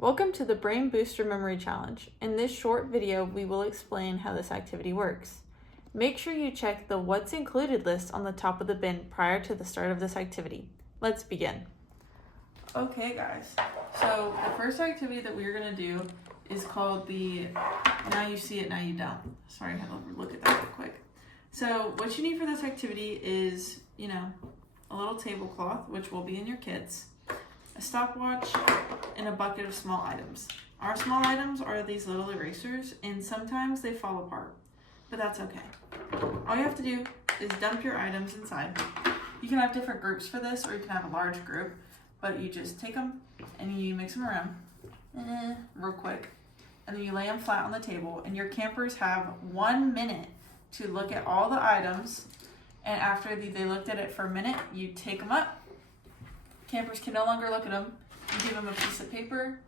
Welcome to the Brain Booster Memory Challenge. In this short video, we will explain how this activity works. Make sure you check the What's Included list on the top of the bin prior to the start of this activity. Let's begin. Okay guys, so the first activity that we're going to do is called the Now You See It, Now You Don't. Sorry, I had to look at that real quick. So what you need for this activity is, a little tablecloth, which will be in your kits, a stopwatch, and a bucket of small items. Our small items are these little erasers, and sometimes they fall apart, but that's okay. All you have to do is dump your items inside. You can have different groups for this, or you can have a large group, but you just take them and you mix them around real quick, and then you lay them flat on the table, and your campers have 1 minute to look at all the items, and after they looked at it for a minute, you take them up. Campers can no longer look at them. You give them a piece of paper